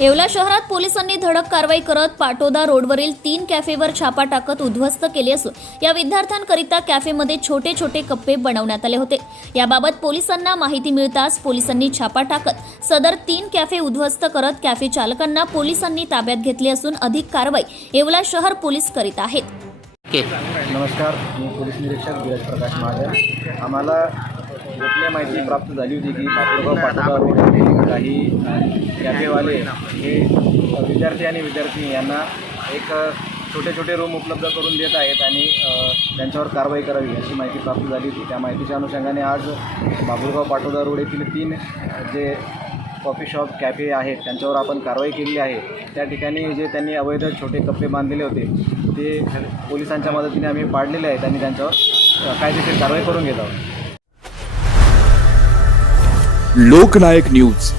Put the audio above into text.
येवला शहरात पोलिसांनी धडक कारवाई करत पाटोदा रोडवरील तीन कॅफेवर छापा टाकत उद्ध्वस्त केले असून या विद्यार्थ्यांकरिता कॅफेमध्ये छोटे छोटे कप्पे बनवण्यात आले होते. याबाबत पोलिसांना माहिती मिळताच पोलिसांनी छापा टाकत सदर तीन कॅफे उद्ध्वस्त करत कॅफे चालकांना पोलिसांनी ताब्यात घेतले असून अधिक कारवाई येवला शहर पोलीस करीत आहेत. ओके नमस्कार मी पोलीस निरीक्षक प्रकाश महाजन आम्हाला कुठल्या माहिती प्राप्त झाली होती की बापूरगाव पाटोदा रोड येथे काही कॅफेवाले हे विद्यार्थी आणि विद्यार्थी यांना एक छोटे छोटे रूम उपलब्ध करून देत आहेत आणि त्यांच्यावर कारवाई करावी अशी माहिती प्राप्त झाली होती. त्या माहितीच्या अनुषंगाने आज बाबुरगाव पाटोदा रोड येथील तीन जे कॉफी शॉप कॅफे आहेत त्यांच्यावर आपण कारवाई केलेली आहे. त्या ठिकाणी जे त्यांनी अवैध छोटे कप्पे बांधलेले होते ते पोलिसांच्या मदतीने आम्ही पाडलेले आहेत आणि त्यांच्यावर कायदेशीर कारवाई करून घेत आहोत. लोकनायक न्यूज.